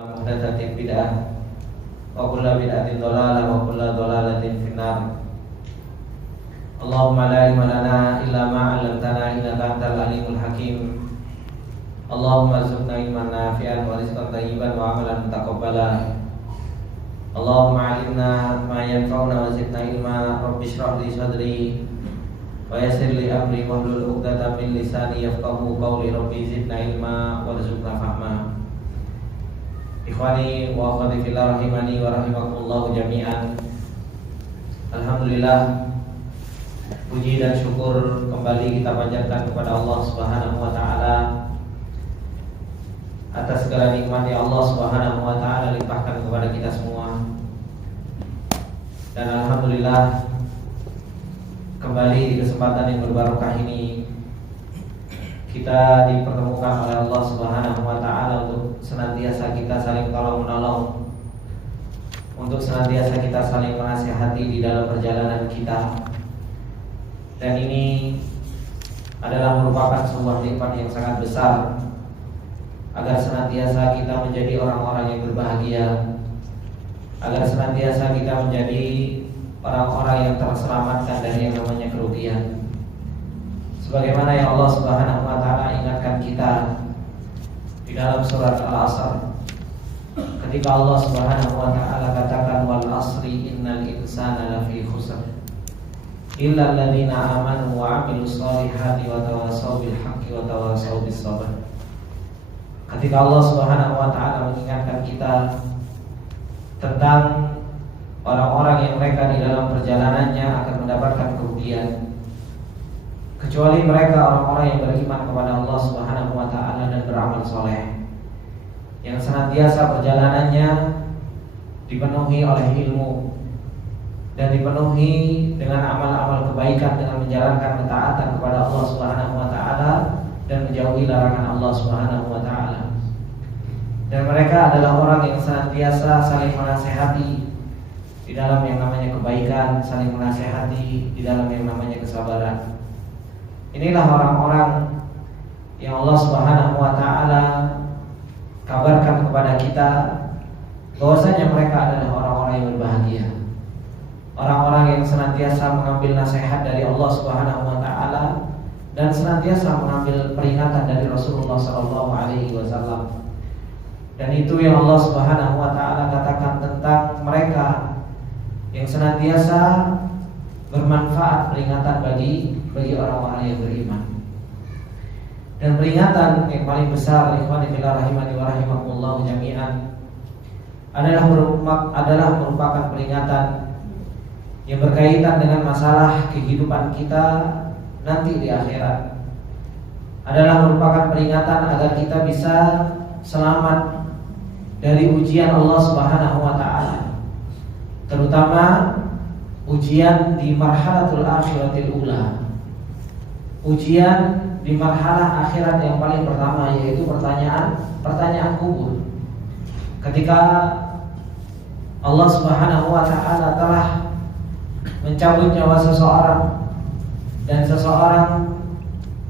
Muhdatsatin bid'ah wa kullu bid'atin dhalalah wa kullu dhalalatin finnar. Allahumma la ilma lana illa ma 'allamtana innaka antal alimul hakim. Allahumma rzuqna ilman nafi'an wa rizqan thayyiban wa 'amalan mutaqabbala. Allahumma 'allimna ma yanfa'una wa zidna ilma. Rabbi shrah li sadri wa yassir li amri wahlul 'uqdatam min lisani yafqahu qawli. Rabbi zidna ilma warzuqna fahma. Ikhwani wa akhwati fillah rahimani wa rahimakumullah jami'an. Alhamdulillah, puji dan syukur kembali kita panjatkan kepada Allah Subhanahu wa taala atas segala nikmat yang Allah Subhanahu wa taala limpahkan kepada kita semua. Dan alhamdulillah, kembali di kesempatan yang berbarokah ini kita dipertemukan oleh Allah Subhanahu wa taala untuk senantiasa kita saling tolong menolong, untuk senantiasa kita saling menasihati di dalam perjalanan kita. Dan ini adalah merupakan sebuah nikmat yang sangat besar, agar senantiasa kita menjadi orang-orang yang berbahagia, agar senantiasa kita menjadi orang-orang yang terselamatkan dari yang namanya kerugian. Sebagaimana yang Allah Subhanahu wa taala ingatkan kita di dalam surat Al-Asr, ketika Allah Subhanahu wa taala katakan wal asri innal insana lafi khusr illa alladziina aamanu wa 'amilus shalihati wa tawassaw bil haqqi wa tawassaw bis sabr. Ketika Allah Subhanahu wa taala mengingatkan kita tentang orang-orang yang mereka di dalam perjalanannya akan mendapatkan kerugian, kecuali mereka orang-orang yang beriman kepada Allah Subhanahu wa taala dan beramal soleh, yang senantiasa perjalanannya dipenuhi oleh ilmu dan dipenuhi dengan amal-amal kebaikan, dengan menjalankan ketaatan kepada Allah Subhanahu wa taala dan menjauhi larangan Allah Subhanahu wa taala. Dan mereka adalah orang yang senantiasa saling menasehati di dalam yang namanya kebaikan, saling menasehati di dalam yang namanya kesabaran. Inilah orang-orang yang Allah Subhanahu wa taala kabarkan kepada kita bahwasanya mereka adalah orang-orang yang berbahagia, orang-orang yang senantiasa mengambil nasihat dari Allah Subhanahu wa taala dan senantiasa mengambil peringatan dari Rasulullah sallallahu alaihi wasallam. Dan itu yang Allah Subhanahu wa taala katakan tentang mereka yang senantiasa bermanfaat peringatan bagi orang-orang yang beriman. Dan peringatan yang paling besar, ikhwani fillah rahimani wa rahimakumullah jami'an, adalah merupakan peringatan yang berkaitan dengan masalah kehidupan kita nanti di akhirat. Adalah merupakan peringatan agar kita bisa selamat dari ujian Allah Subhanahu wa taala, terutama ujian di marhalatul akhiratil ula, ujian di marhalah akhirat yang paling pertama, yaitu pertanyaan kubur. Ketika Allah Subhanahu wa taala telah mencabut nyawa seseorang dan seseorang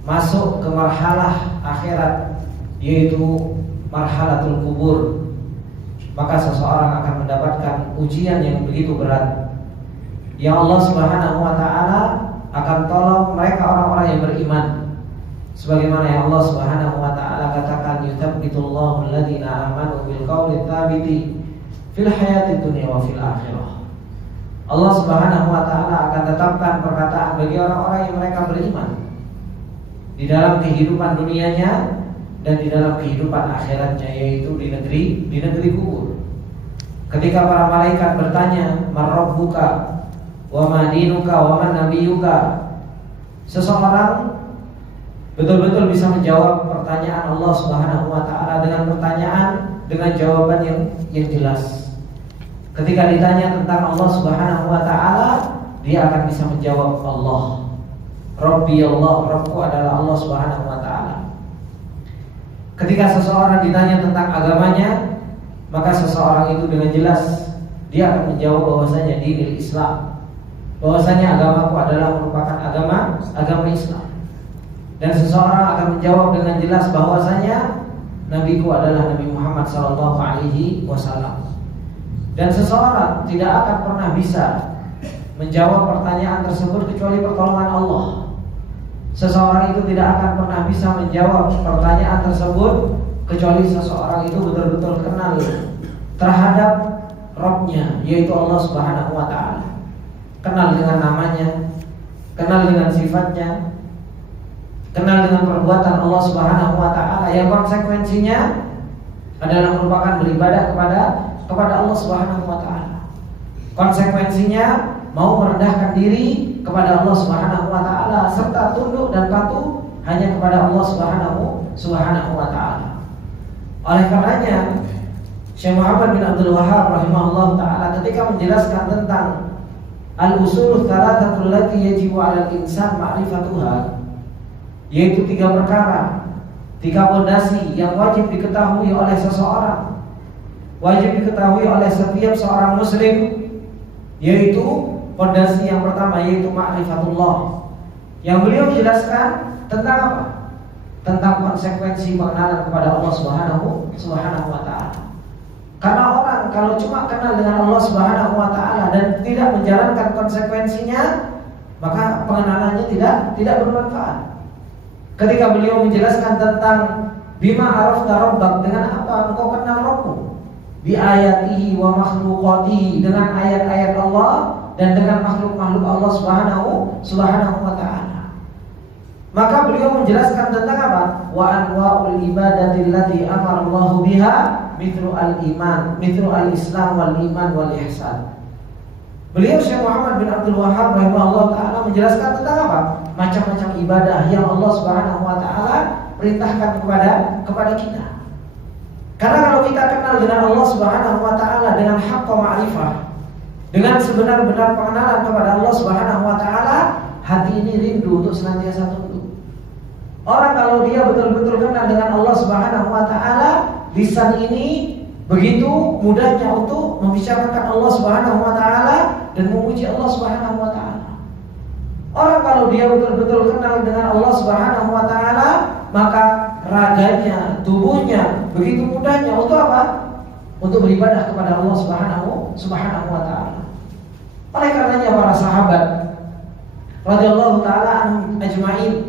masuk ke marhalah akhirat, yaitu marhalatul kubur, maka seseorang akan mendapatkan ujian yang begitu berat, yang Allah Subhanahu wa taala akan tolong mereka orang-orang yang beriman. Sebagaimana yang Allah Subhanahu wa taala katakan, yutsabbitullahu alladziina aamanu bil qawli tsabiti fil hayatid dunya wa fil akhirah. Allah Subhanahu wa taala akan tetapkan perkataan bagi orang-orang yang mereka beriman di dalam kehidupan dunianya dan di dalam kehidupan akhiratnya, yaitu di negeri kubur. Ketika para malaikat bertanya, "Man rabbuka wa ma dinuka wa man nabiyuka?" Seseorang betul-betul bisa menjawab pertanyaan Allah Subhanahu wa taala dengan jawaban yang jelas. Ketika ditanya tentang Allah Subhanahu wa taala, dia akan bisa menjawab Allah. Rabbi Allah, Rabbku adalah Allah Subhanahu wa taala. Ketika seseorang ditanya tentang agamanya, maka seseorang itu dengan jelas dia akan menjawab bahwasanya dinil Islam, bahwasanya agamaku adalah merupakan agama Islam. Dan seseorang akan menjawab dengan jelas bahwasanya nabiku adalah Nabi Muhammad sallallahu alaihi wasallam. Dan seseorang tidak akan pernah bisa menjawab pertanyaan tersebut kecuali pertolongan Allah. Seseorang itu tidak akan pernah bisa menjawab pertanyaan tersebut kecuali seseorang itu betul-betul kenal terhadap Rabb-nya, yaitu Allah Subhanahu wa taala. Kenal dengan namanya, kenal dengan sifatnya, kenal dengan perbuatan Allah Subhanahu wa taala yang konsekuensinya adalah merupakan beribadah kepada Allah Subhanahu wa taala. Konsekuensinya mau merendahkan diri kepada Allah Subhanahu wa taala serta tunduk dan patuh hanya kepada Allah Subhanahu wa taala. Oleh karenanya Syekh Muhammad bin Abdul Wahhab rahimahullah taala ketika menjelaskan tentang al-usul tsalatsatul lati yajibu 'alal insan ma'rifatuha, yaitu 3 perkara, 3 pondasi yang wajib diketahui oleh seseorang, wajib diketahui oleh setiap seorang muslim, yaitu pondasi yang pertama yaitu ma'rifatullah. Yang beliau jelaskan tentang apa? Tentang konsekuensi pengenalan kepada Allah Subhanahu wa taala. Karena orang kalau cuma kenal dengan Allah Subhanahu wa taala dan tidak menjalankan konsekuensinya, maka pengenalannya tidak bermanfaat. Ketika beliau menjelaskan tentang bima arafta rabbak, dengan apa engkau kenal Rabbmu? Bi ayatihi wa makhluqatihi, dengan ayat-ayat Allah dan dengan makhluk-makhluk Allah Subhanahu wa taala. Maka beliau menjelaskan tentang apa? Wa anwa'ul ibadati allati amara Allah biha mithlu al-iman, mithlu al-islam wal iman wal ihsan. Beliau Syekh Muhammad bin Abdul Wahhab rahimahullah taala menjelaskan tentang apa? Macam-macam ibadah yang Allah Subhanahu wa taala perintahkan kepada kita. Karena kalau kita kenal dengan Allah Subhanahu wa taala dengan haqqa ma'rifah, dengan sebenar-benar pengenalan kepada Allah Subhanahu wa taala, hati ini rindu untuk senantiasa tunduk. Orang kalau dia betul-betul kenal dengan Allah Subhanahu wa taala, lisan ini begitu mudahnya untuk membicarakan Allah Subhanahu wa taala dan memuji Allah Subhanahu wa taala. Orang kalau dia betul-betul kenal dengan Allah Subhanahu wa taala, maka raganya, tubuhnya begitu mudahnya untuk apa? Untuk beribadah kepada Allah Subhanahu wa taala. Oleh karenanya para sahabat radhiyallahu taala anhum ajma'in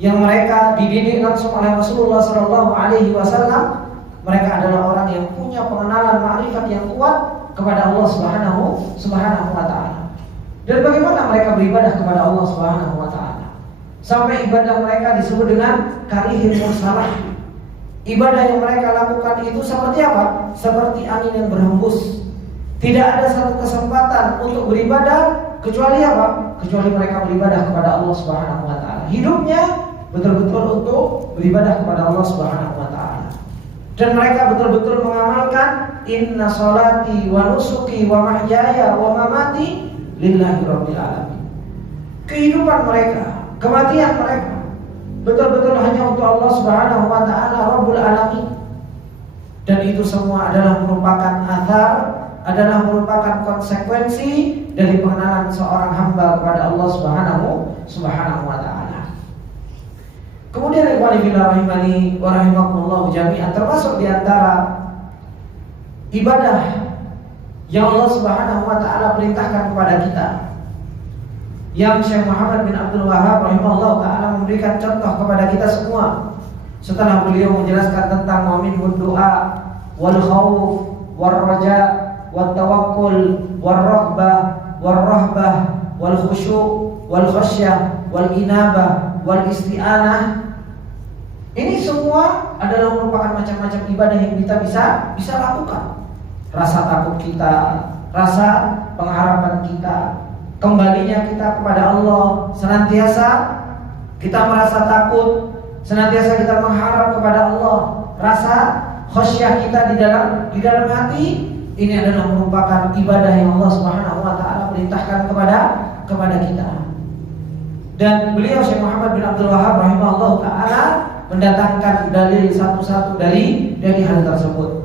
yang mereka dididik langsung oleh Rasulullah sallallahu alaihi wasallam, mereka adalah orang yang punya pengenalan ma'rifat yang kuat kepada Allah Subhanahu wa taala. Dan bagaimana mereka beribadah kepada Allah Subhanahu wa taala? Sampai ibadah mereka disebut dengan karihil mursalah. Ibadah yang mereka lakukan itu seperti apa? Seperti angin yang berhembus. Tidak ada satu kesempatan untuk beribadah kecuali apa? Kecuali mereka beribadah kepada Allah Subhanahu wa taala. Hidupnya betul-betul untuk beribadah kepada Allah Subhanahu wa taala. Dan mereka betul-betul mengamalkan inna sholati wa nusuki wa mahyaya wa mamati lillahi rabbil alamin. Kehidupan mereka, kematian mereka betul-betul hanya untuk Allah Subhanahu wa taala Rabbul alamin. Dan itu semua adalah merupakan athar, adalah merupakan konsekuensi dari pengenalan seorang hamba kepada Allah Subhanahu wa taala. Kemudian ikhwani fillah rahimani wa rahimakumullah jami'an, termasuk di antara ibadah yang Allah Subhanahu wa taala perintahkan kepada kita, yang Syekh Muhammad bin Abdul Wahhab rahimahullah taala memberikan contoh kepada kita semua setelah beliau menjelaskan tentang wa minhu du'a wal khauf war raja wat tawakkul war raghbah war rahbah wal khusyu' wal khasyah wal inabah wal isti'anah. Ini semua adalah merupakan macam-macam ibadah yang kita bisa lakukan. Rasa takut kita, rasa pengharapan kita, kembalinya kita kepada Allah, senantiasa kita merasa takut, senantiasa kita mengharap kepada Allah, rasa khasyah kita di dalam hati. Ini adalah merupakan ibadah yang Allah Subhanahu wa taala perintahkan kepada kita. Dan beliau Syekh Muhammad bin Abdul Wahhab rahimahullah taala mendatangkan dalil satu-satu dari hal tersebut.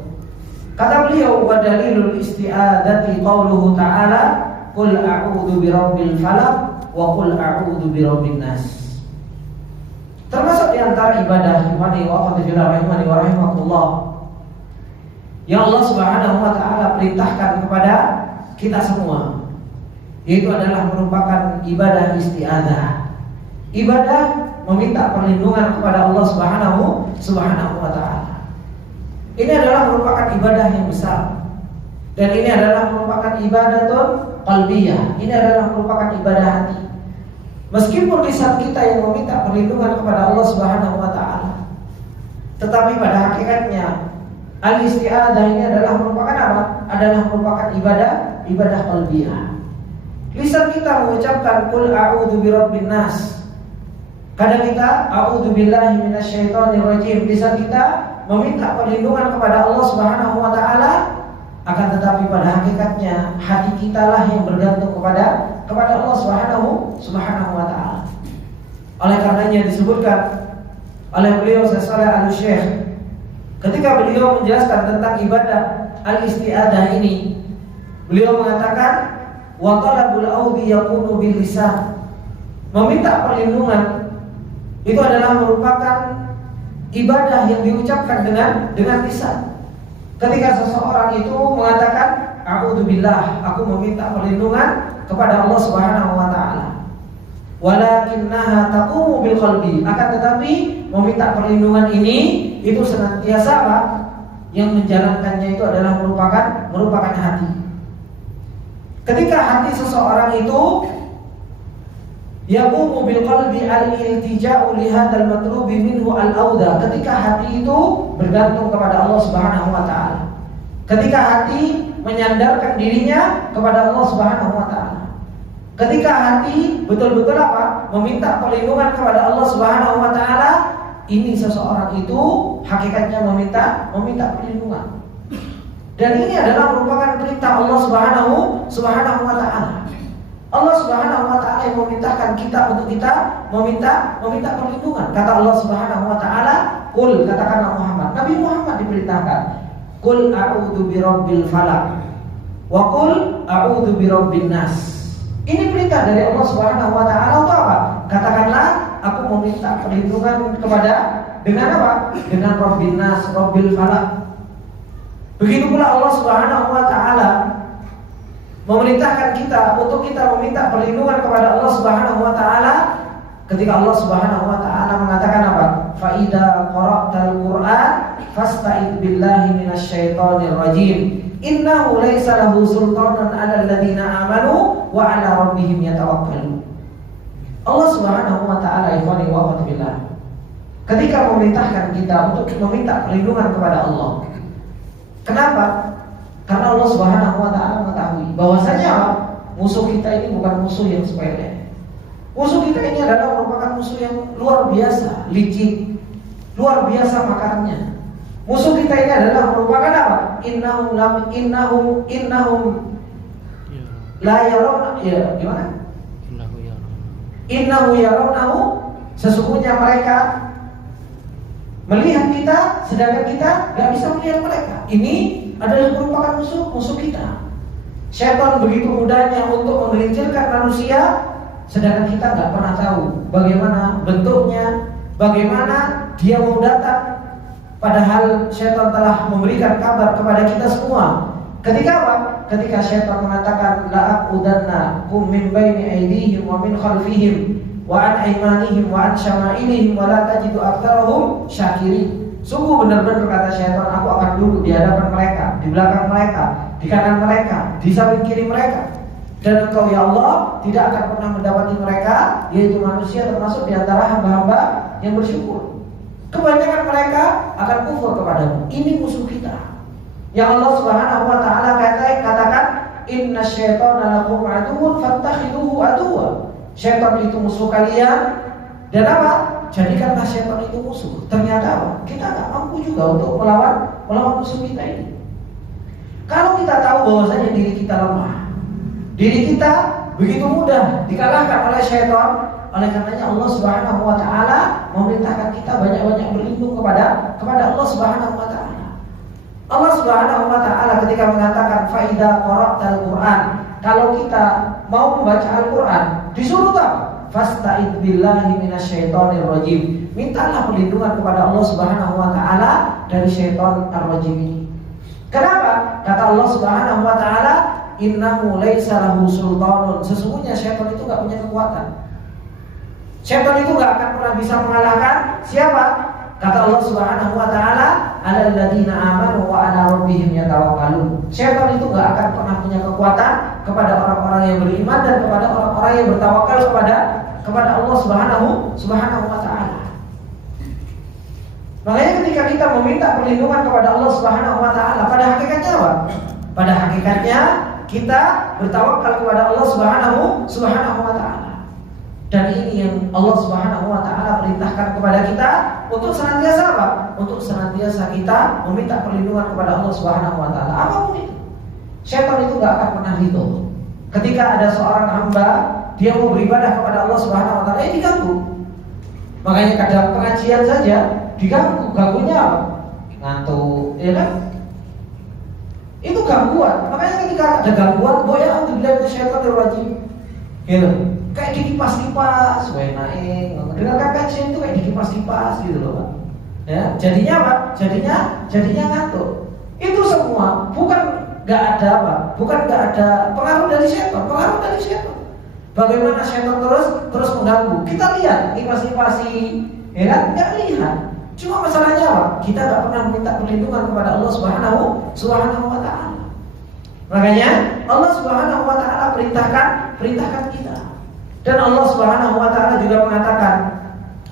Kata beliau, wa dalilul isti'adzati qauluhu ta'ala qul a'udzu birabbil falaq wa qul a'udzu birabbin nas. Termasuk di di antara ibadah imani wa rahimakumullah yang Allah Subhanahu wa taala perintahkan kepada kita semua, yaitu adalah merupakan ibadah isti'adzah. Ibadah meminta perlindungan kepada Allah Subhanahu wa taala. Ini adalah merupakan ibadah yang besar. Dan ini adalah merupakan ibadatun qalbiyah. Ini adalah merupakan ibadah hati. Meskipun lisan kita yang meminta perlindungan kepada Allah Subhanahu wa taala, tetapi pada hakikatnya al-isti'adzah ini adalah merupakan apa? Adalah merupakan ibadah qalbiyah. Lisan kita mengucapkan qul a'udzu birabbin nas. Kadang kita a'udzu billahi minasyaitonir rajim. Lisan kita meminta perlindungan kepada Allah Subhanahu wa taala, akan tetapi pada hakikatnya hati kita lah yang bergantung kepada Allah Subhanahu wa taala. Oleh karenanya disebutkan oleh beliau Syekh Al-Syekh ketika beliau menjelaskan tentang ibadah al-isti'adzah ini, beliau mengatakan wa talabul audi yakunu bil lisan. Meminta perlindungan itu adalah merupakan ibadah yang diucapkan dengan lisan. Ketika seseorang itu mengatakan a'udzubillah, aku meminta perlindungan kepada Allah Subhanahu wa taala. Walakinnaha taqumu bil qalbi. Akan tetapi meminta perlindungan ini itu senantiasa apa? Yang menjalankannya itu adalah merupakan hati. Ketika hati seseorang itu yaqumu bil qalbi al-iltija'u li hadzal matlubi minhu al-auda. Ketika hati itu bergantung kepada Allah Subhanahu wa taala. Ketika hati menyandarkan dirinya kepada Allah Subhanahu wa taala. Ketika hati betul-betul apa? Meminta perlindungan kepada Allah Subhanahu wa taala, ini seseorang itu hakikatnya meminta perlindungan. Dan ini adalah merupakan perintah Allah Subhanahu wa taala. Allah Subhanahu wa taala yang memerintahkan kita untuk kita meminta perlindungan. Kata Allah Subhanahu wa taala, "Qul," katakanlah Muhammad. Nabi Muhammad diperintahkan, "Qul a'udzu birabbil falaq wa qul a'udzu birabbin nas." Ini perintah dari Allah Subhanahu wa taala untuk apa? Katakanlah, aku meminta perlindungan dengan apa? Dengan Rabbin nas, Rabbil falaq. Begitu pula Allah Subhanahu wa taala memerintahkan kita untuk kita meminta perlindungan kepada Allah Subhanahu wa taala ketika Allah Subhanahu wa taala mengatakan apa? Fa idza qara'tal Qur'an fasta'id billahi minasyaitonir rajim. Innahu laisa lahu sultanan 'alal ladzina amanu wa 'ala rabbihim yatawakkalun. Allah Subhanahu wa taala ikhwani wa akhwati billah ketika memerintahkan kita untuk meminta perlindungan kepada Allah. Kenapa? Karena Allah Subhanahu wa taala mengetahui bahwasanya musuh kita ini bukan musuh yang sepele. Musuh kita ini adalah merupakan musuh yang luar biasa, licik, luar biasa makarnya. Musuh kita ini adalah merupakan apa? Innahum la yarawna, ya gimana? Innahu yarawnahu, sesungguhnya mereka melihat kita sedangkan kita gak bisa melihat mereka. Ini adalah merupakan musuh kita. Syaitan begitu mudahnya untuk menggelincirkan manusia, sedangkan kita gak pernah tahu bagaimana bentuknya, bagaimana dia mau datang. Padahal syaitan telah memberikan kabar kepada kita semua. Ketika apa? Ketika syaitan mengatakan la'aqudanna kum min baini aydihim wa min khalfihim wa an aymanihim wa an syama'ilihim wa la tajidu aktsarahum syakirin. Sungguh benar-benar kata syaitan, aku akan duduk di hadapan mereka, di belakang mereka, di kanan mereka, di samping kiri mereka. Dan engkau ya Allah tidak akan pernah mendapati mereka, yaitu manusia termasuk di antara hamba-hamba yang bersyukur. Kebanyakan mereka akan kufur kepadamu. Ini musuh kita. Yang Allah Subhanahu wa taala katakan, "Innasyaitana lakum aduwwun fattakhiduhu aduwwa." Syaitan itu musuh kalian dan apa? Jadikanlah syaitan itu musuh. Ternyata apa? Kita tak mampu juga untuk melawan musuh kita ini. Kalau kita tahu bahwasanya diri kita lemah, diri kita begitu mudah dikalahkan oleh syaitan, oleh karenanya Allah Subhanahu wa taala memerintahkan kita banyak-banyak berlindung kepada Allah Subhanahu wa taala. Allah Subhanahu wa taala ketika mengatakan fa idza qara'tal Qur'an, kalau kita mau membaca Al-Qur'an, disuruh apa? fasta'id billahi minasyaitonir rajim. Mintalah perlindungan kepada Allah Subhanahu wa taala dari syaitan ar-rajim ini. Kenapa? Kata Allah Subhanahu wa taala, innahu laisa lahu sultanun. Sesungguhnya syaitan itu enggak punya kekuatan. Syaitan itu enggak akan pernah bisa mengalahkan siapa? Kata Allah Subhanahu wa taala, alal ladzina amanu wa ala rabbihim yatawakkalun. Syaitan itu enggak akan pernah punya kekuatan kepada orang-orang yang beriman dan kepada orang-orang yang bertawakal kepada Allah Subhanahu wa taala. Makanya ketika kita meminta perlindungan kepada Allah Subhanahu wa taala, pada hakikatnya apa? Pada hakikatnya kita bertawakal kepada Allah Subhanahu wa taala. Dan ini yang Allah Subhanahu wa taala perintahkan kepada kita untuk senantiasa apa? Untuk senantiasa kita meminta perlindungan kepada Allah Subhanahu wa taala. Apapun itu. Syaitan itu enggak akan pernah ridho. Ketika ada seorang hamba dia mau beribadah kepada Allah Subhanahu wa taala, diganggu. Makanya kadang pengajian saja diganggu, ganggunya apa? Ngantuk, ya kan? Itu gangguan. Makanya ketika ada gangguan, boya untuk syaitanir rajim. Gitu. Kayak dikipas-kipas, supaya naik. Dengarkan kajian itu kayak dikipas-kipas gitu loh, Pak. Ya, jadinya apa? Jadinya ngantuk. Itu semua bukan enggak ada apa? Bukan enggak ada pengaruh dari syaitan, pengaruh dari syaitan. Bagaimana syaitan terus mengganggu? Kita lihat kipas-kipasi, ya kan? Enggak lihat. Cuma masalahnya apa? Kita enggak pernah minta perlindungan kepada Allah Subhanahu wa taala. Makanya Allah Subhanahu wa taala perintahkan kita. Dan Allah Subhanahu wa taala juga mengatakan,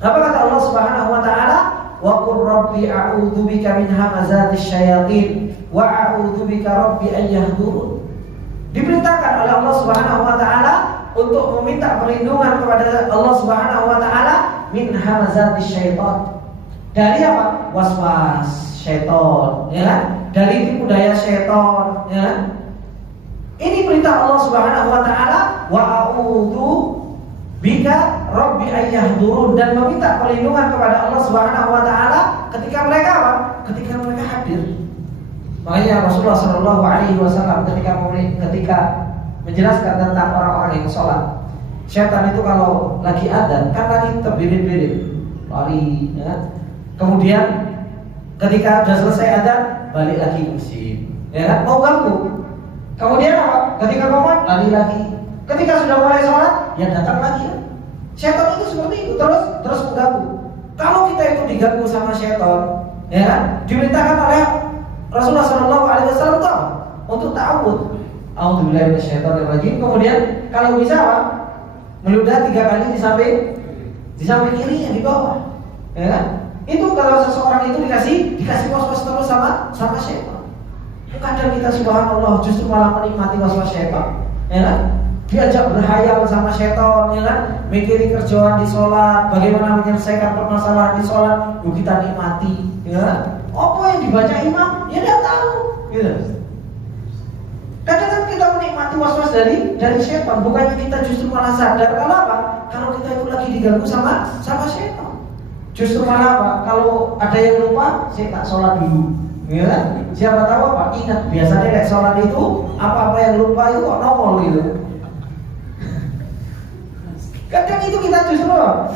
apa kata Allah Subhanahu wa taala? Wa qur rabbi a'udzu bika min hamazatis syayatin wa a'udzu bika rabbi an yahdurun. Diperintahkan oleh Allah Subhanahu wa taala untuk meminta perlindungan kepada Allah Subhanahu wa taala min hamazatis syaitan. Dari apa? Was-was syaitan, ya kan? Dari tipu daya syaitan, ya kan? Ini perintah Allah Subhanahu wa taala, wa a'udzu bika rabbi ayyahdurun, dan meminta perlindungan kepada Allah Subhanahu wa taala ketika mereka apa? Ketika mereka hadir. Makanya Rasulullah sallallahu alaihi wasallam ketika menjelaskan tentang orang-orang yang sholat, syaitan itu kalau lagi adzan kan lagi terbirit-birit, lari, ya. Kemudian ketika sudah selesai adzan balik lagi masjid, ya kan? Mau ganggu. Kemudian apa? Ketika qomat lari lagi. Ketika sudah mulai sholat, ya datang lagi. Ya. Syaitan itu seperti itu, terus mengganggu. Kalau kita itu diganggu sama syaitan, ya kan? Diperintahkan oleh Rasulullah Shallallahu Alaihi Wasallam itu apa? Untuk ta'awud. A'udzubillahi minasyaitonir rajim. Kemudian kalau bisa apa? Meludah 3 kali di samping kirinya, di bawah. Ya kan? Itu kalau seseorang itu dikasih was-was terus sama syaitan. Kadang kita subhanallah justru malah menikmati was-was syaitan. Ya kan? Diajak berhayal sama syaitan, ya kan? Mikirin kerjaan di sholat, bagaimana menyelesaikan permasalahan di sholat, yuk kita nikmati, ya kan? Apa yang dibaca imam, ya tidak tahu, gitu. Kadang-kadang kita menikmati was-was dari syaitan, bukannya kita justru malah sadar. Kalau apa? Kalau kita itu lagi diganggu sama syaitan, justru malah apa? Kalau ada yang lupa, saya tak sholat dulu, ya kan? Siapa tahu apa? Ingat, biasanya kayak sholat itu apa-apa yang lupa itu kok nongol gitu. Kadang itu kita justru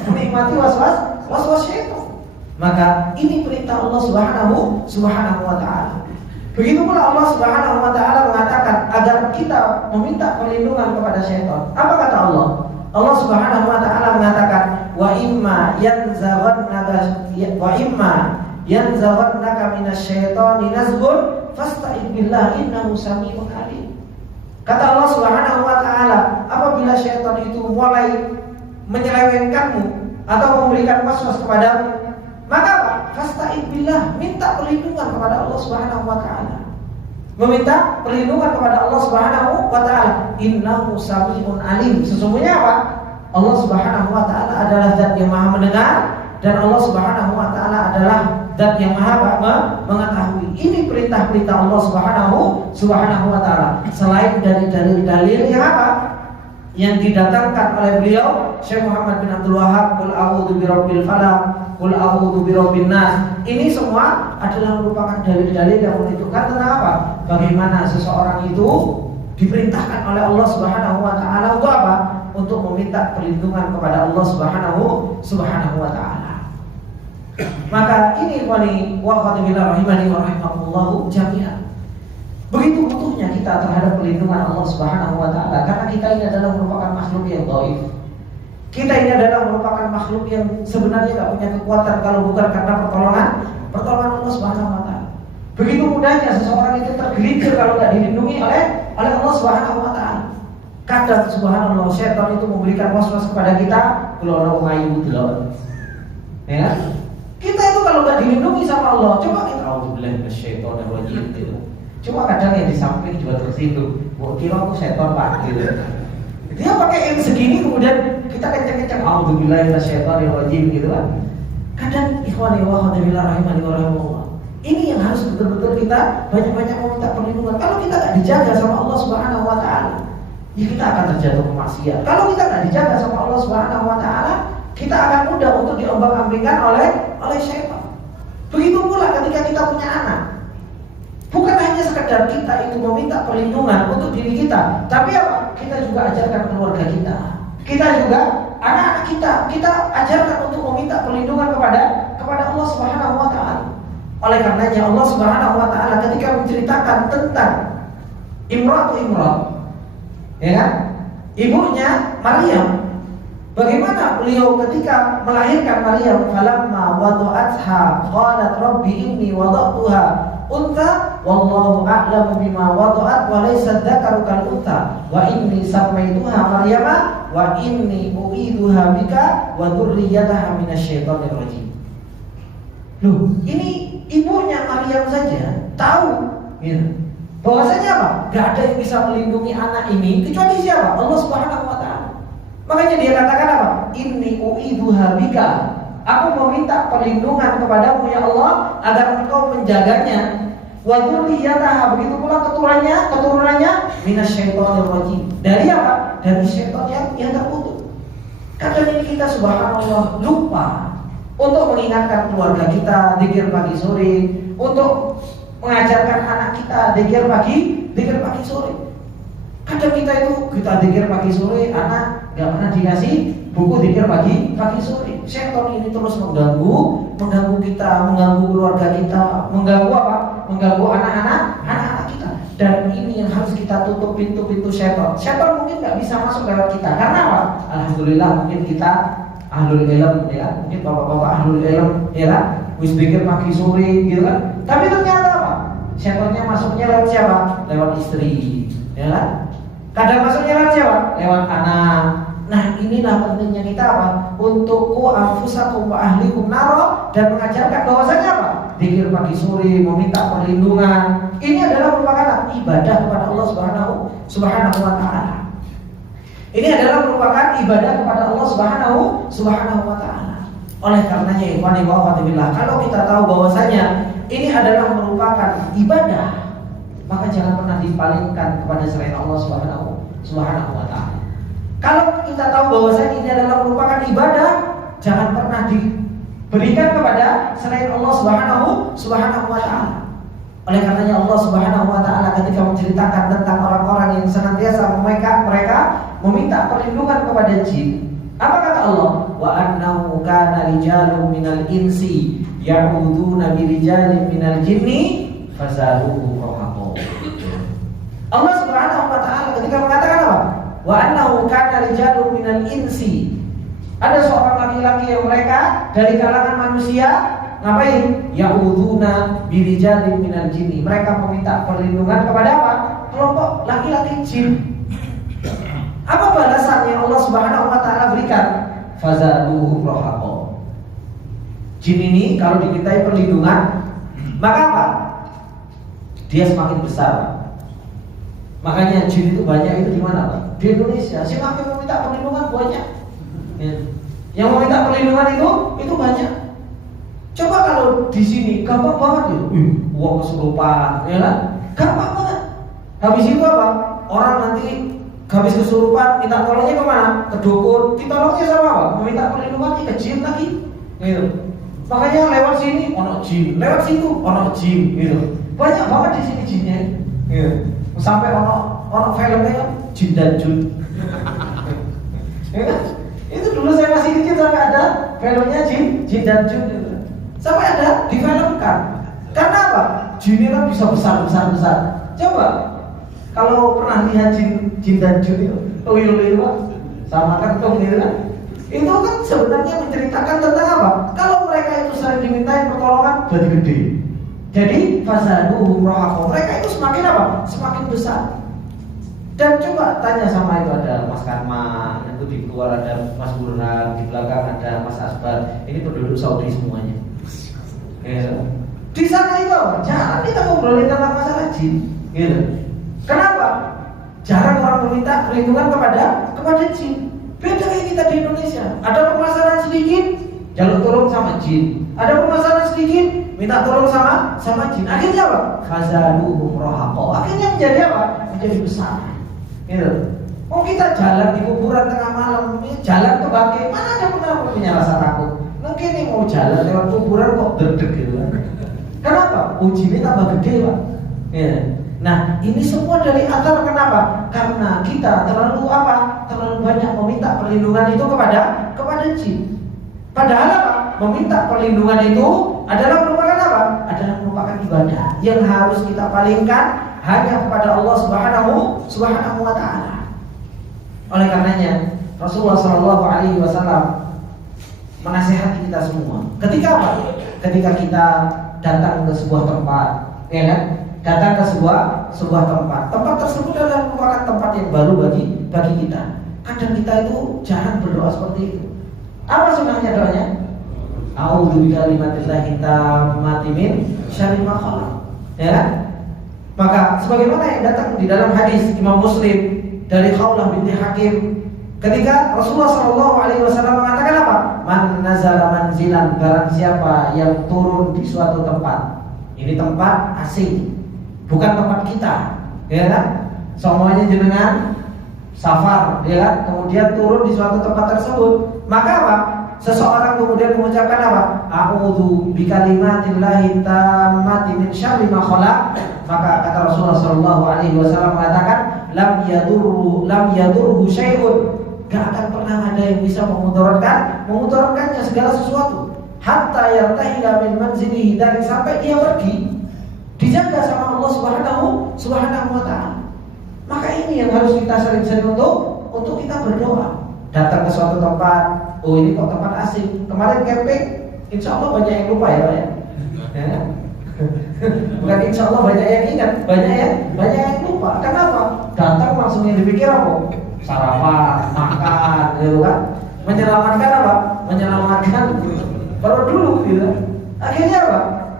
menikmati was-was syaitan. Maka ini perintah Allah Subhanahu wa taala. Begitu pula Allah Subhanahu wa taala mengatakan agar kita meminta perlindungan kepada syaitan. Apa kata Allah? Allah Subhanahu wa taala mengatakan wa imma yanzaghannaka minasyaitani nazghun fasta'id billahi innahu samii'un 'aliim. Kata Allah Subhanahu wa taala, apabila syaitan itu mulai menyelewengkanmu atau memberikan was-was kepadamu, maka apa? Fasta'id billah, minta perlindungan kepada Allah Subhanahu wa taala. Meminta perlindungan kepada Allah Subhanahu wa taala. Innahu samii'un 'aliim. Sesungguhnya apa? Allah Subhanahu wa taala adalah zat yang Maha mendengar, dan Allah Subhanahu wa taala adalah zat yang Maha mengetahui. Ini perintah-perintah Allah Subhanahu wa taala. Selain dari dalil-dalil yang apa? Yang didatangkan oleh beliau Syekh Muhammad bin Abdul Wahab, qul a'udzu birabbil falaq, qul a'udzu birabbin nas. Ini semua adalah merupakan dalil-dalil yang menunjukkan tentang apa? Bagaimana seseorang itu diperintahkan oleh Allah Subhanahu wa taala untuk apa? untuk meminta perlindungan kepada Allah Subhanahu wa taala. Maka ini wali wa qadillah rahimani wa rahimakumullah jami'an. Begitu butuhnya kita terhadap perlindungan Allah Subhanahu wa taala, karena kita ini adalah merupakan makhluk yang dhaif. Kita ini adalah merupakan makhluk yang sebenarnya tidak punya kekuatan kalau bukan karena pertolongan Allah Subhanahu wa taala. Begitu mudahnya seseorang itu tergelincir kalau tidak dilindungi oleh Allah Subhanahu wa taala. Kadang subhanallah setan itu memberikan waswas kepada kita, kalau orang ayu delok. Ya. Kita itu kalau nggak dilindungi sama Allah, coba kita auzubillahi minasyaitonir rajim gitu. Cuma kadang yang di samping juga tersinggung. Mau kira aku setan Pak gitu. Dia pakai yang segini kemudian kita kenceng-kenceng auzubillahi minasyaitonir rajim gitu kan. Kadang ikhwani wa akhwati rahimani wa rahimakumullah. Ini yang harus betul-betul kita banyak-banyak meminta perlindungan. Kalau kita nggak dijaga sama Allah Subhanahu wa taala, ya kita akan terjatuh ke maksiat. Kalau kita nggak dijaga sama Allah Subhanahu wa taala, kita akan mudah untuk diombang-ambingkan oleh syaitan. Begitu pula ketika kita punya anak. Bukan hanya sekedar kita itu meminta perlindungan untuk diri kita, tapi apa? Kita juga ajarkan keluarga kita. Kita juga anak-anak kita ajarkan untuk meminta perlindungan kepada Allah Subhanahu wa taala. Oleh karenanya Allah Subhanahu wa taala ketika menceritakan tentang Imran, ya kan? Ibunya Maryam, bagaimana beliau ketika melahirkan Maryam, falamma wada'atha qalat rabbi inni wada'tuha untha wallahu a'lamu bima wada'at wa laysa dzakaru kal untha wa inni sammaituha Maryama wa inni u'iduha bika wa dzurriyyataha minasyaitonir rajim. Loh, ini ibunya Maryam saja tahu gitu. Bahwasanya apa? Gak ada yang bisa melindungi anak ini kecuali siapa? Allah Subhanahu wa taala. Makanya dia katakan apa? Inni u'iduha bika. Aku meminta perlindungan kepadamu ya Allah agar engkau menjaganya. Wa dzurriyyataha, begitu pula keturunannya minasyaitonir rajim. Dari apa? Dari syaitan yang terkutuk. Kadang ini kita subhanallah lupa untuk mengingatkan keluarga kita zikir pagi sore, untuk mengajarkan anak kita zikir pagi sore. Kadang kita zikir pagi sore, anak nggak pernah dikasih buku zikir pagi sore. Syaitan ini terus mengganggu kita, mengganggu keluarga kita, mengganggu apa? Mengganggu anak-anak kita. Dan ini yang harus kita tutup pintu-pintu syaitan. Syaitan mungkin nggak bisa masuk lewat kita. Karena apa? Alhamdulillah mungkin kita ahlul ilm, ya, mungkin bapak-bapak ahlul ilm, ya kan, wis zikir pagi sore, gitu kan. Tapi ternyata apa? Syaitannya masuknya lewat siapa? Lewat istri, ya kan. Kadang masuknya lewat siapa? Lewat anak. Nah, inilah pentingnya kita apa? Untuk anfusakum wa ahlikum naro, dan mengajarkan bahwasanya apa? Zikir pagi sore, meminta perlindungan. Ini adalah merupakan ibadah kepada Allah Subhanahu wa taala. Ini adalah merupakan ibadah kepada Allah Subhanahu wa taala. Oleh karenanya ikhwani wa akhwati billah, kalau kita tahu bahwasanya ini adalah merupakan ibadah, maka jangan pernah dipalingkan kepada selain Allah Subhanahu wa taala. Kalau kita tahu bahwasanya ini adalah merupakan ibadah, jangan pernah diberikan kepada selain Allah Subhanahu wa taala. Oleh karenanya Allah Subhanahu wa taala ketika menceritakan tentang orang-orang yang senantiasa mereka meminta perlindungan kepada jin, apa kata Allah? Wa annahu kana rijalun minal insi ya'uduna birijalin minal jinni fazaduhum rahaqa. Allah Subhanahu wa taala ketika mengatakan apa? Wa annahu kana rijalun minal insi. Ada seorang laki-laki yang mereka dari kalangan manusia ngapain? Ya'uduna birijalin minal jinni. Mereka meminta perlindungan kepada apa? Kelompok laki-laki jin. Apa balasan yang Allah Subhanahu wa taala berikan? Fazaduhum rahaqa. Jin ini kalau dimintai perlindungan, maka apa? Dia semakin besar. Makanya jin itu banyak itu di mana, Pak? Di Indonesia. Semakin meminta perlindungan banyak. Ya. Yang meminta perlindungan itu banyak. Coba kalau di sini gampang banget ya. Uang kesurupan, ya kan? Gampang banget. Habis itu apa? Orang nanti habis kesurupan minta tolongnya kemana? Ke dukun. Ditolongnya sama apa? Meminta perlindungan ke jin lagi. Gitu. Makanya lewat sini ono jin, lewat situ ono jin, gitu. Banyak banget di sini jinnya. Gitu. Sampai ono filmnya kan Jin dan Jun. Itu dulu saya masih kecil sampai ada filmnya Jin dan Jun itu. Sampai ada difilmkan. Karena apa? Jin itu bisa besar. Coba kalau pernah lihat Jin dan Jun itu, tuyul Pak, sama kentung gitu kan. Itu kan sebenarnya menceritakan tentang apa? Kalau mereka itu sering dimintain pertolongan, berarti gede. Jadi fazaduhum rahaqa. Mereka itu semakin apa? Semakin besar. Dan coba tanya sama itu, ada Mas Karman, itu di luar ada Mas Burhan, di belakang ada Mas Asbar. Ini penduduk Saudi semuanya. Ya. Di sana itu jarang kita ngobrolin tentang masalah jin. Gitu. Kenapa? Jarang orang meminta perlindungan kepada jin. Beda kayak kita di Indonesia. Ada permasalahan sedikit, jalur tolong sama jin. Ada permasalahan sedikit, minta tolong sama jin. Akhirnya apa? Fazaduhum rahaqa. Akhirnya menjadi apa? Menjadi besar. Gitu. Oh, kita jalan di kuburan tengah malam, jalan ke bangkai, mana ada pernah punya rasa takut? Mungkin nih mau jalan lewat kuburan kok deg-deg gitu kan? Kenapa? Jinnya tambah gede Pak. Ya. Nah, ini semua dari antara kenapa? Karena kita terlalu banyak meminta perlindungan itu kepada jin. Padahal apa? Meminta perlindungan itu adalah merupakan apa? Adalah merupakan ibadah yang harus kita palingkan hanya kepada Allah Subhanahu wa taala. Oleh karenanya Rasulullah SAW menasihati kita semua. Ketika apa? Ketika kita datang ke sebuah tempat, ya kan? Datang ke sebuah tempat. Tempat tersebut adalah merupakan tempat yang baru bagi kita. Kadang kita itu jarang berdoa seperti itu. Apa sebenarnya doanya? A'udzu bikalimatillahi tammati min syarri ma khalaq. Ya kan? Maka sebagaimana yang datang di dalam hadis Imam Muslim dari Khawlah binti Hakim, ketika Rasulullah SAW mengatakan apa? Man nazala manzilan, barang siapa yang turun di suatu tempat. Ini tempat asing, bukan tempat kita, ya kan? Semuanya jenengan safar, ya kan? Kemudian turun di suatu tempat tersebut, maka apa? Seseorang kemudian mengucapkan apa? A'udzu bikalimatillahi tammati min syarri ma khalaq. Maka kata Rasulullah SAW mengatakan lam yadurru syai'un. Gak akan pernah ada yang bisa memudaratkannya segala sesuatu. Hatta yartahila min manzilihi, dari sampai dia pergi, dijaga sama Allah Subhanahu wa taala. Maka ini yang harus kita sering-sering untuk kita berdoa. Datang ke suatu tempat, oh ini kok tempat asing. Kemarin camping, insya Allah banyak yang lupa ya Pak ya. Bukan insya Allah banyak yang ingat, banyak yang lupa. Kenapa? Datang langsung yang dipikir apa? Sarapan, makan, gitu kan? Menyelamatkan apa? Menyelamatkan perut dulu, gitu. Akhirnya apa?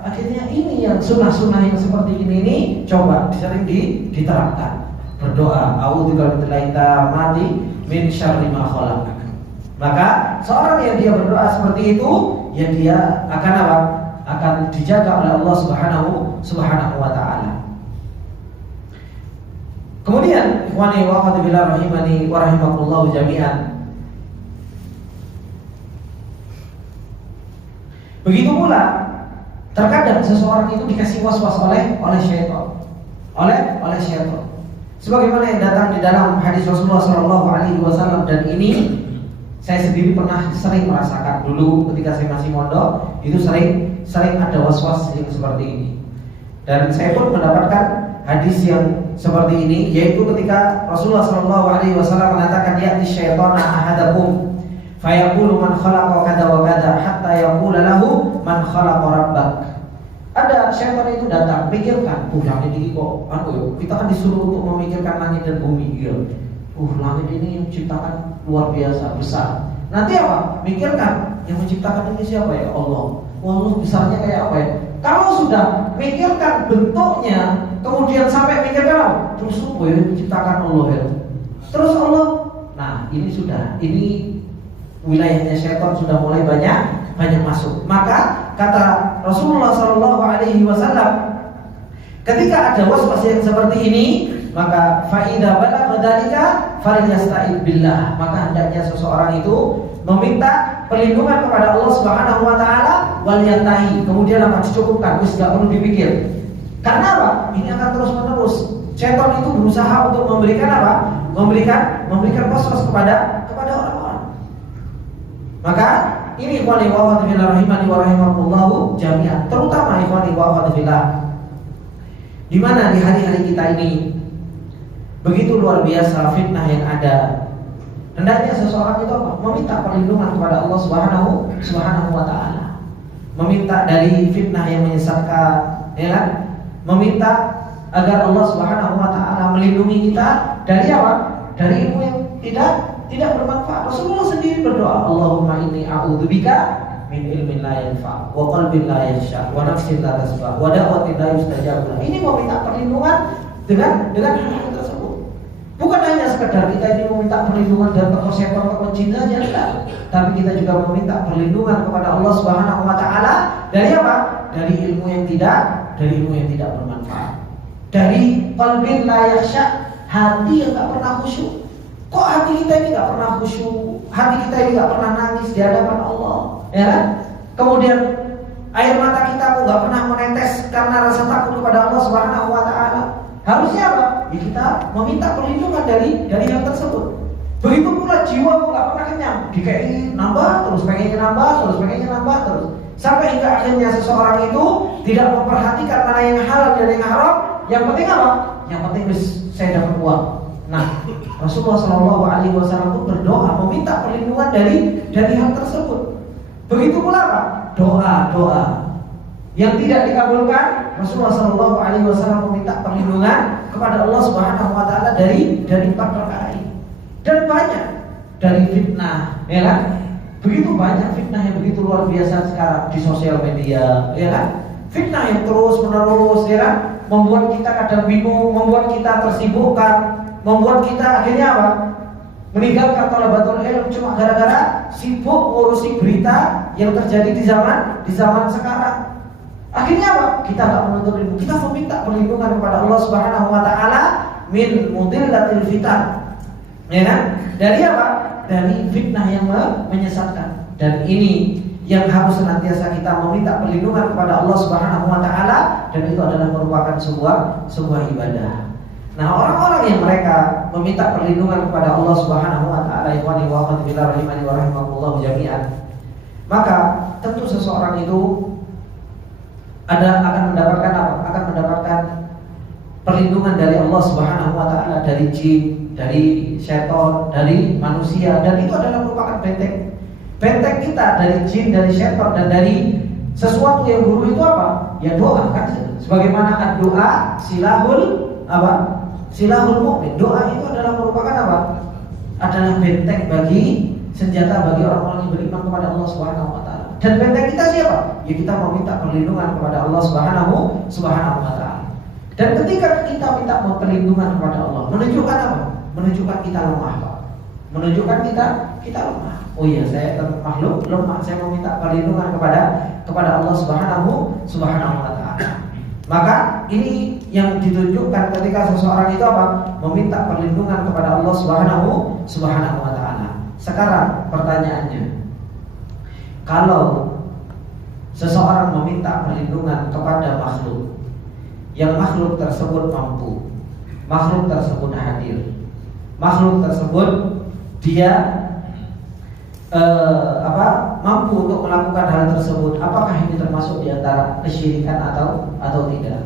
Akhirnya ini yang sunnah-sunnah yang seperti ini coba sering diterapkan. Berdoa, a'udzu bikalimatillahi tammati min syarri ma khalaq. Maka seorang yang dia berdoa seperti itu, ya dia akan apa? Akan dijaga oleh Allah Subhanahu wa taala. Kemudian, ikhwani wa akhwati billah rahimani wa rahimakumullah jami'an. Begitu pula terkadang seseorang itu dikasih was-was oleh syaitan. Oleh syaitan. Sebagaimana yang datang di dalam hadis Rasulullah SAW, dan ini saya sendiri pernah sering merasakan dulu ketika saya masih mondok, itu sering ada was-was yang seperti ini. Dan saya pun mendapatkan hadis yang seperti ini, yaitu ketika Rasulullah SAW mengatakan ya'ti syaitana ahadakum fayaqulu man khalaqa kada wa kada hatta yaqula lahu man khalaqa rabbak. Ada syaitan itu datang, pikirkan, langit ini kok kita kan disuruh untuk memikirkan langit dan bumi, ya. Langit ini yang menciptakan luar biasa besar. Nanti apa? Mikirkan, yang menciptakan ini siapa ya? Allah. Allah besarnya kayak apa ya? Kalau sudah mikirkan bentuknya, kemudian sampai mikirkan apa? Terus apa ya menciptakan Allah ya? Terus Allah, nah ini sudah, ini wilayahnya syaitan sudah mulai banyak masuk. Maka kata Rasulullah SAW, ketika ada waswas yang seperti ini, maka faida balagha dzalika falyasta'id billah. Maka hendaknya seseorang itu meminta perlindungan kepada Allah Subhanahu wa taala wal yantahi. Kemudian apa? Dicukupkan, wis enggak perlu dipikir. Karena apa? Ini akan terus-menerus. Syaitan itu berusaha untuk memberikan apa? Memberikan waswas kepada orang-orang. Maka ini ikhwani wa akhwati fillah rahimani wa rahimakumullah jami'an, terutama ikhwani wa akhwati fillah, di mana di hari-hari kita ini begitu luar biasa fitnah yang ada. Hendaknya seseorang itu apa? Meminta perlindungan kepada Allah Subhanahu wa taala. Meminta dari fitnah yang menyesatkan, ya kan? Meminta agar Allah Subhanahu wa taala melindungi kita dari apa? Dari ilmu yang tidak bermanfaat. Rasulullah sendiri berdoa, Allahumma inni a'udzubika min ilmin la yanfa' wa qalbin la yakhsha wa nafsin la tasbah wa da'watin la yustajab lah. Ini meminta perlindungan dengan hal tersebut. Bukan hanya sekedar kita ini meminta perlindungan dari tokoh setan, tokoh jin saja, enggak. Tapi kita juga meminta perlindungan kepada Allah Subhanahu wa taala dari apa? Dari ilmu yang tidak bermanfaat. Dari qalbin la yakhsha, hati yang enggak pernah khusyuk. Kok hati kita ini enggak pernah khusyuk? Hati kita ini enggak pernah nangis di hadapan Allah, ya kan? Kemudian air mata kita kok enggak pernah menetes karena rasa takut kepada Allah Subhanahu wa taala. Harusnya apa? Ya kita meminta perlindungan dari hal tersebut. Begitu pula jiwa kok nggak pernah kenyang, dikei nambah terus, pengennya nambah terus, sampai hingga akhirnya seseorang itu tidak memperhatikan mana yang halal dan yang haram. Yang penting apa? Yang penting saya dapat uang. Nah, Rasulullah SAW itu berdoa meminta perlindungan dari hal tersebut. Begitu pula apa? Doa yang tidak dikabulkan, Rasulullah SAW meminta perlindungan kepada Allah Subhanahu wa taala dari 4 perkara ini. Dan banyak dari fitnah, ya kan? Begitu banyak fitnah yang begitu luar biasa sekarang di sosial media, ya kan? Fitnah yang terus menerus, ya kan? Membuat kita kadang bingung, membuat kita tersibukkan, membuat kita akhirnya apa? Meninggalkan thalabatul ilm cuma gara-gara sibuk ngurusi berita yang terjadi di zaman sekarang. Akhirnya apa? Kita tak menuntut ilmu. Kita meminta perlindungan kepada Allah Subhanahu wa taala min mudillatil fitan. Ya kan? Dari apa? Dari fitnah yang menyesatkan. Dan ini yang harus senantiasa kita meminta perlindungan kepada Allah Subhanahu wa taala, dan itu adalah merupakan sebuah ibadah. Nah, orang-orang yang mereka meminta perlindungan kepada Allah Subhanahu wa taala, ikhwani wa akhwati fillah rahimani wa rahimakumullah jami'an, maka tentu seseorang itu akan mendapatkan apa? Akan mendapatkan perlindungan dari Allah Subhanahu wa taala, dari jin, dari syaitan, dari manusia, dan itu adalah merupakan benteng kita dari jin, dari syaitan, dan dari sesuatu yang buruk itu apa? Ya doa kan? Sebagaimana doa silahul apa? Silahul mukmin. Doa itu adalah merupakan apa? Adalah benteng senjata bagi orang-orang yang beriman kepada Allah Subhanahu wa taala. Dan benteng kita siapa? Ya kita meminta perlindungan kepada Allah Subhanahu wa taala. Dan ketika kita minta perlindungan kepada Allah, menunjukkan apa? Menunjukkan kita lemah, Pak. Menunjukkan kita lemah. Oh iya, saya makhluk lemah. Saya meminta perlindungan kepada Allah Subhanahu wa taala. Maka ini yang ditunjukkan ketika seseorang itu apa? Meminta perlindungan kepada Allah Subhanahu wa taala. Sekarang pertanyaannya, kalau seseorang meminta perlindungan kepada makhluk, yang makhluk tersebut mampu, makhluk tersebut hadir, makhluk tersebut dia mampu untuk melakukan hal tersebut, apakah ini termasuk di antara kesyirikan atau tidak?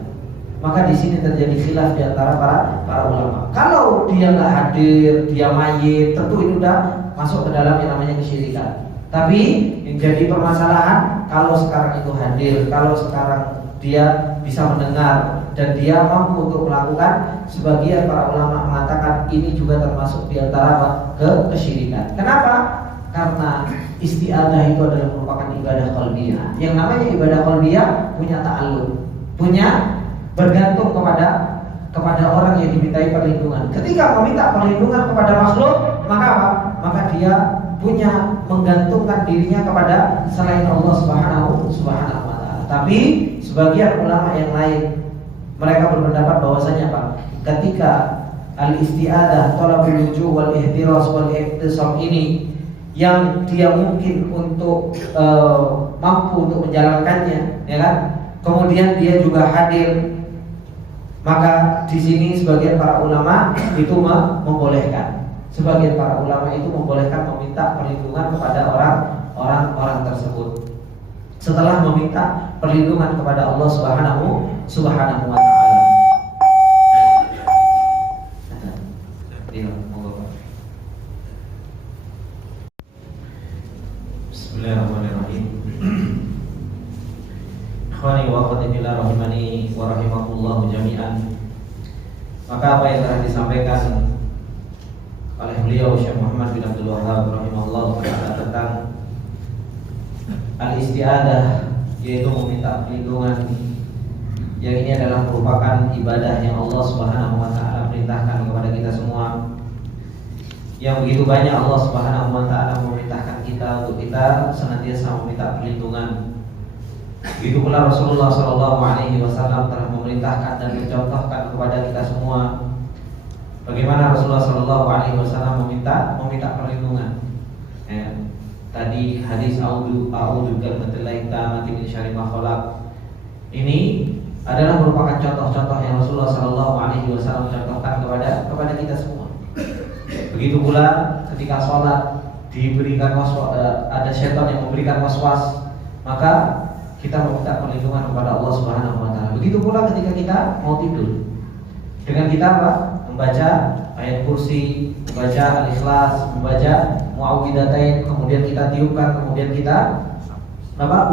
Maka di sini terjadi khilaf di antara para ulama. Kalau dia nggak hadir, dia mayit, tentu itu sudah masuk ke dalam yang namanya kesyirikan. Tapi yang jadi permasalahan, kalau sekarang itu hadir, kalau sekarang dia bisa mendengar dan dia mampu untuk melakukan, sebagian para ulama mengatakan ini juga termasuk di antara kesyirikan. Kenapa? Karena isti'adah itu adalah merupakan ibadah qalbiyah. Yang namanya ibadah qalbiyah punya ta'alluq, punya bergantung kepada orang yang dimintai perlindungan. Ketika meminta perlindungan kepada makhluk, maka apa? Maka dia punya menggantungkan dirinya kepada selain Allah Subhanahu wa taala. Tapi sebagian ulama yang lain mereka berpendapat bahwasanya apa? Ketika al-isti'adah, talabul luju' wal ihtiras wal ihtisab ini yang dia mungkin untuk mampu untuk menjalankannya, ya kan? Kemudian dia juga hadir, maka di sini sebagian para ulama itu membolehkan. Sebagian para ulama itu membolehkan meminta perlindungan kepada orang-orang tersebut setelah meminta perlindungan kepada Allah Subhanahu wa taala. Bismillahirrahmanirrahim. Ikhwani wa akhwati fillah rahimani wa rahimakumullah jami'an. Maka apa yang telah disampaikan oleh beliau Syekh Muhammad bin Abdul Wahhab rahimahullah taala tentang al-isti'adah, yaitu meminta perlindungan, yang ini adalah merupakan ibadah yang Allah Subhanahu wa taala perintahkan kepada kita semua. Yang begitu banyak Allah Subhanahu wa taala memerintahkan kita untuk kita senantiasa meminta perlindungan. Begitu pula Rasulullah sallallahu alaihi wasallam telah memerintahkan dan mencontohkan kepada kita semua bagaimana Rasulullah sallallahu alaihi wasallam meminta perlindungan. Tadi hadis a'udzu bikalimatillahi tammati min syarri ma khalaq. Ini adalah merupakan contoh-contoh yang Rasulullah sallallahu alaihi wasallam contohkan kepada kita semua. Begitu pula ketika sholat diberikan ada syaitan yang memberikan waswas, maka kita meminta perlindungan kepada Allah Subhanahu wa taala. Begitu pula ketika kita mau tidur, dengan kita membaca ayat kursi, membaca al-ikhlas, membaca muawwidzatain, kemudian kita tiupkan, kemudian kita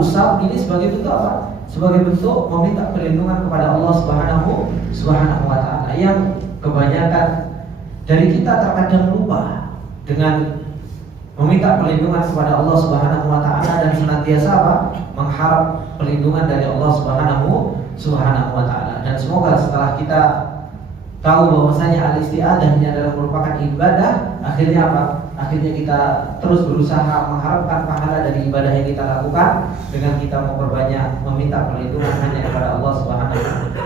usap, ini sebagai bentuk apa? Sebagai bentuk meminta perlindungan kepada Allah Subhanahu wa taala. Yang kebanyakan dari kita terkadang lupa dengan meminta perlindungan kepada Allah Subhanahu wa taala dan senantiasa mengharap perlindungan dari Allah Subhanahu wa taala. Dan semoga setelah kita tahu bahwasanya al-isti'adah ini adalah merupakan ibadah, akhirnya akhirnya kita terus berusaha mengharapkan pahala dari ibadah yang kita lakukan dengan kita memperbanyak meminta perlindungan hanya kepada Allah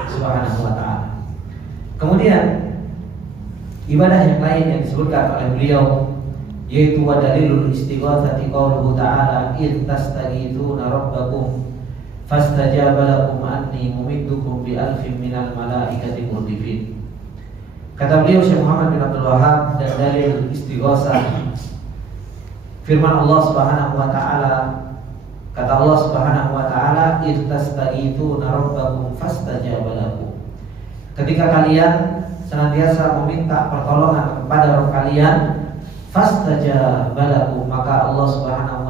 Subhanahu wa taala. Kemudian ibadah yang lain yang disebutkan oleh beliau yaitu wa dalilul istighatsati qauluhu ta'ala id tastaghithuna rabbakum fastajaba lakum anni mumiddukum bi alfin minal malaikati murdifin. Kata beliau Syekh Muhammad bin Abdul Wahhab, dan dalil istighatsah firman Allah Subhanahu wa taala, kata Allah Subhanahu wa taala id tastaghithuna rabbakum fastajaba lakum. Ketika kalian senantiasa meminta pertolongan kepada Rabb kalian, fastajaba lakum, maka Allah Subhanahu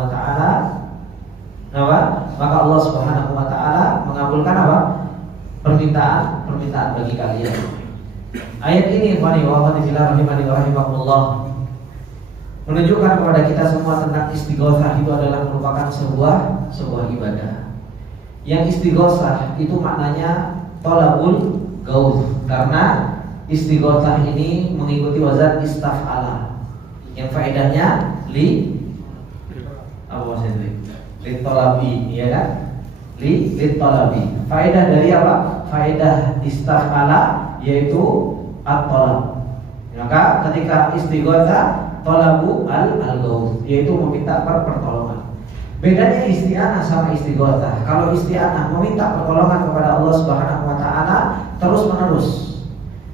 wa taala mengabulkan permintaan bagi kalian. Ayat ini menunjukkan kepada kita semua tentang istighatsah itu adalah merupakan sebuah ibadah. Yang istighatsah itu maknanya thalabul gauth, karena istighatsah ini mengikuti wazan istaf'ala yang faedahnya li talabi, ya kan? Li talabi. Faedah dari apa? Faedah istaf'ala yaitu at-talab. Maka ketika istighatsah talabu al-gauth, yaitu meminta pertolongan. Bedanya isti'anah sama istighatsah. Kalau isti'anah meminta pertolongan kepada Allah Subhanahu wa taala terus-menerus.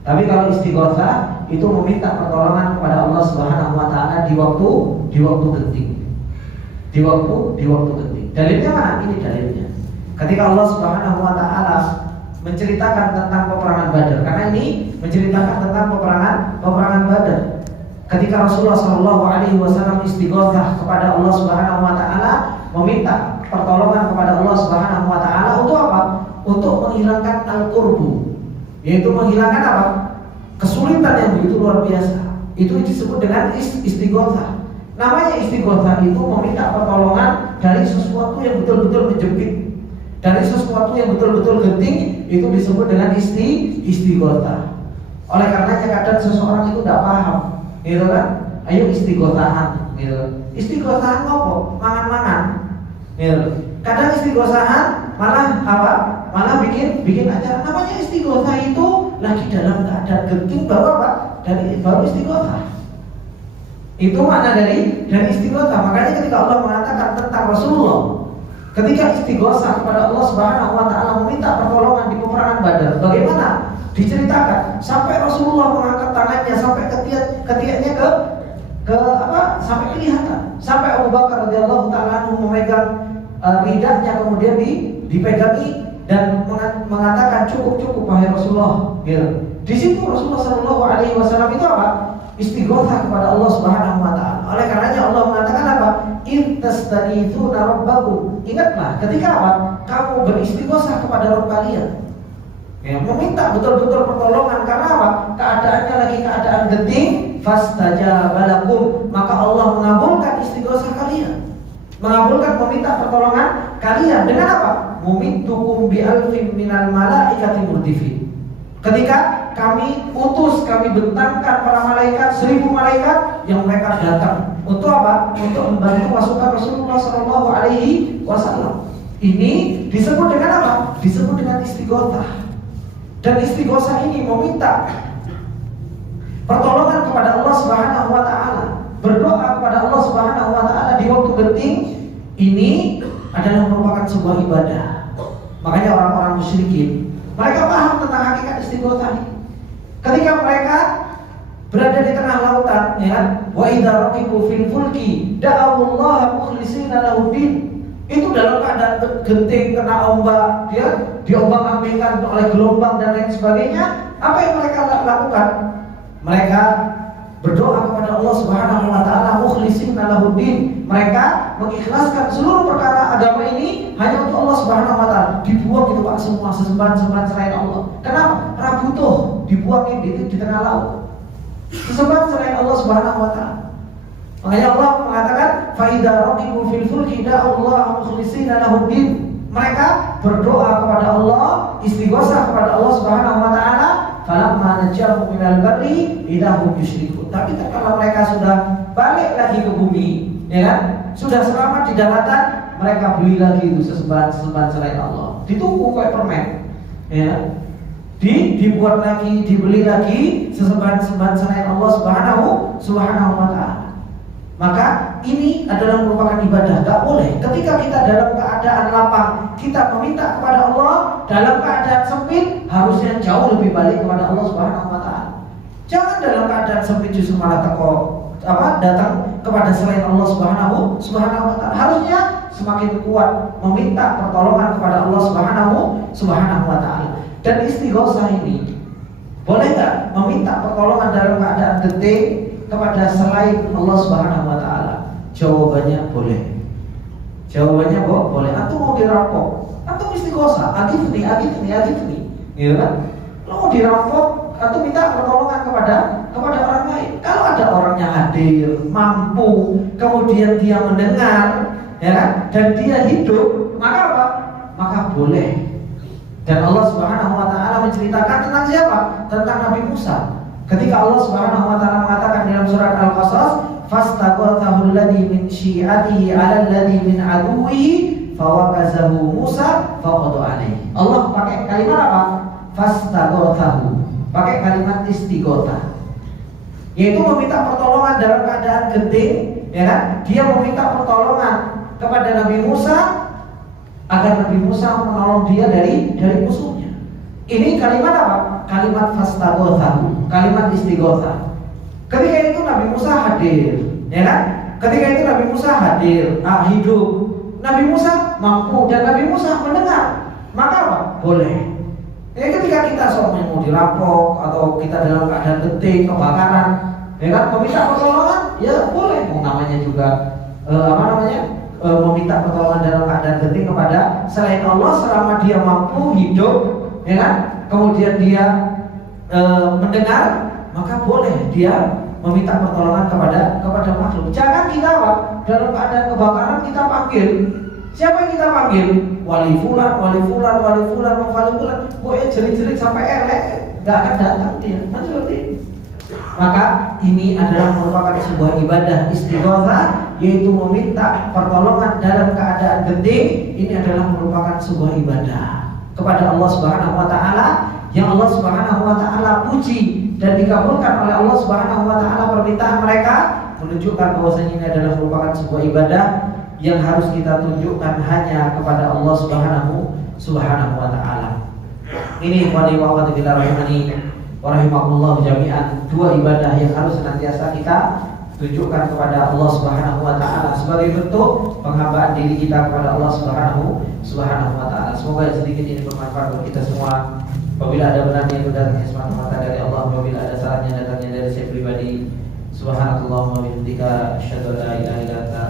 Tapi kalau istighatsah itu meminta pertolongan kepada Allah Subhanahu wa taala di waktu genting. Di waktu genting. Dalilnya mana? Ini dalilnya. Ketika Allah Subhanahu wa taala menceritakan tentang peperangan Badar, karena ini menceritakan tentang peperangan Badar. Ketika Rasulullah sallallahu alaihi wasallam istighatsah kepada Allah Subhanahu wa taala, meminta pertolongan kepada Allah Subhanahu wa taala untuk apa? Untuk menghilangkan al-qurbu, yaitu menghilangkan apa? Kesulitan yang begitu luar biasa. Itu disebut dengan istighatsah. Namanya istighatsah itu meminta pertolongan dari sesuatu yang betul-betul menjepit, dari sesuatu yang betul-betul genting, itu disebut dengan istighatsah. Oleh karenanya kadang seseorang itu tidak paham, gitu kan? Ayo istighatsahan, gitu. Istighatsahan apa? Mangan-mangan, gitu. Kadang istighatsahan malah apa? Malah bikin acara. Namanya istighatsah itu lagi dalam keadaan genting, baru apa? Baru istighatsah. Itu makna dari istighatsah. Makanya ketika Allah mengatakan tentang Rasulullah, ketika istighatsah kepada Allah Subhanahu wa taala meminta pertolongan di peperangan Badar, bagaimana? Diceritakan sampai Rasulullah mengangkat tangannya sampai ketiaknya ke apa? Sampai kelihatan. sampai Abu Bakar radhiyallahu taala anhu memegang ridahnya, kemudian dipegangi dan mengatakan cukup wahai Rasulullah. Gitu. Di situ Rasulullah Shallallahu Alaihi Wasallam itu apa? Istighotsah kepada Allah Subhanahu Wa Taala. Oleh karenanya Allah mengatakan apa? Intastaghitsuna rabbakum. Ingatlah ketika apa? Kamu beristighotsah kepada Rabb kalian. Ya, meminta betul-betul pertolongan karena apa? Keadaannya lagi keadaan genting. Fastajaba lakum, maka Allah mengabulkan istighotsah kalian. Mengabulkan meminta pertolongan kalian dengan apa? Mumitukum bi alfin minal malaikati murdifin. Ketika kami bentangkan para malaikat, 1000 malaikat yang mereka datang untuk apa? Untuk membantu pasukan Rasulullah Shallallahu Alaihi Wasallam. Ini disebut dengan apa? Disebut dengan istighotsah. Dan istighotsah ini meminta pertolongan kepada Allah Subhanahu Wa Taala, berdoa kepada Allah Subhanahu Wa Taala di waktu genting. Ini adalah merupakan sebuah ibadah. Makanya orang-orang musyrikin mereka paham tentang hakikat istighotsah ini. Ketika mereka berada di tengah lautan, ya, wa idza raqibu fil fulki da'awallaha mukhlishina lahud-din. Itu dalam keadaan genting, kena ombak, dia diombang-ambingkan oleh gelombang dan lain sebagainya. Apa yang mereka lakukan? Mereka berdoa kepada Allah Subhanahu Wa Taala mukhlishina lahud-din. Mereka mengikhlaskan seluruh perkara agama ini hanya untuk Allah Subhanahu Wa Taala. Dibuang itu Pak semua sesembahan-sesembahan selain Allah. Kenapa? Rabutuh dibuangin di tengah laut. Sesembahan selain Allah Subhanahu Wa Taala. Makanya Allah mengatakan fa idza raqibu fil fulki da'allaha mukhlishina lahud-din. Mereka berdoa kepada Allah, istighotsah kepada Allah Subhanahu Wa Taala. Falamma najahum minal barri idahum yusyrikun. Tapi kalau mereka sudah balik lagi ke bumi, ya kan? Sudah selamat di daratan, mereka beli lagi itu sesembahan selain Allah. Dituku kayak permen, ya. Dibuat lagi, dibeli lagi sesembahan selain Allah Subhanahu Wa Taala. Maka ini adalah merupakan ibadah. Gak boleh ketika kita dalam keadaan lapang kita meminta kepada Allah, dalam keadaan sempit harusnya jauh lebih balik kepada Allah Subhanahu Wa Taala. Jangan dalam keadaan sempit justru malah datang kepada selain Allah Subhanahu Wa Taala. Harusnya semakin kuat meminta pertolongan kepada Allah Subhanahu Wa Taala. Dan istighotsah ini boleh nggak meminta pertolongan dalam keadaan genting kepada selain Allah Subhanahu Wa Taala? Jawabannya boleh. Jawabannya boleh. Antum mau dirampok, antum istighotsah, agifni, gitu kan? Lo mau dirampok, antum minta pertolongan kepada orang lain. Kalau ada orangnya hadir, mampu, kemudian dia mendengar, ya kan? Dan dia hidup, maka apa? Maka boleh. Dan Allah Subhanahu Wa Taala menceritakan tentang siapa? Tentang Nabi Musa. Ketika Allah Subhanahu Wa Taala mengatakan dalam surat Al-Qasas, fastaghathahu alladhi min syi'atihi 'ala alladhi min 'aduwwihi fawakazahu Musa faqada alaihi. Allah pakai kalimat apa? Fastaghathahu. Pakai kalimat istighotsah. Yaitu meminta pertolongan dalam keadaan genting, ya kan? Dia meminta pertolongan kepada Nabi Musa agar Nabi Musa menolong dia dari musuhnya. Ini kalimat apa? Kalimat fastaghathahu, kalimat istighotsah. Ketika itu Nabi Musa hadir, ya kan? Ketika itu Nabi Musa hadir, hidup. Nabi Musa mampu dan Nabi Musa mendengar. Maka apa? Boleh. Ya, ketika kita seorang mau dirampok atau kita dalam keadaan genting, kebakaran, ya kan? Meminta pertolongan, ya boleh. Namanya juga meminta pertolongan dalam keadaan genting kepada selain Allah selama dia mampu hidup, ya kan? Kemudian dia mendengar, maka boleh dia meminta pertolongan kepada makhluk. Jangan kita apa? Dalam keadaan kebakaran kita panggil. Siapa yang kita panggil? Wali fulan. Pokoknya jerit-jerit sampai elek, nggak akan datang dia. Seperti maka ini adalah merupakan sebuah ibadah istighotsah, yaitu meminta pertolongan dalam keadaan genting. Ini adalah merupakan sebuah ibadah kepada Allah Subhanahu Wa Taala yang Allah Subhanahu Wa Taala puji dan dikabulkan oleh Allah Subhanahu Wa Taala permintaan mereka, menunjukkan bahwasanya ini adalah merupakan sebuah ibadah yang harus kita tunjukkan hanya kepada Allah Subhanahu Wa Taala. Ini ikhwani wa akhwati fillah rahimani wa rahimakumullah jami'an, dua ibadah yang harus senantiasa kita tunjukkan kepada Allah Subhanahu wa taala sebagai bentuk penghambaan diri kita kepada Allah Subhanahu wa taala. Semoga sedikit ini bermanfaat untuk kita semua. Apabila ada benarnya itu datangnya semata-mata dari Allah, apabila ada salahnya datangnya dari saya pribadi. Subhanakallahumma wa bihamdika asyhadu an la ilaha illa anta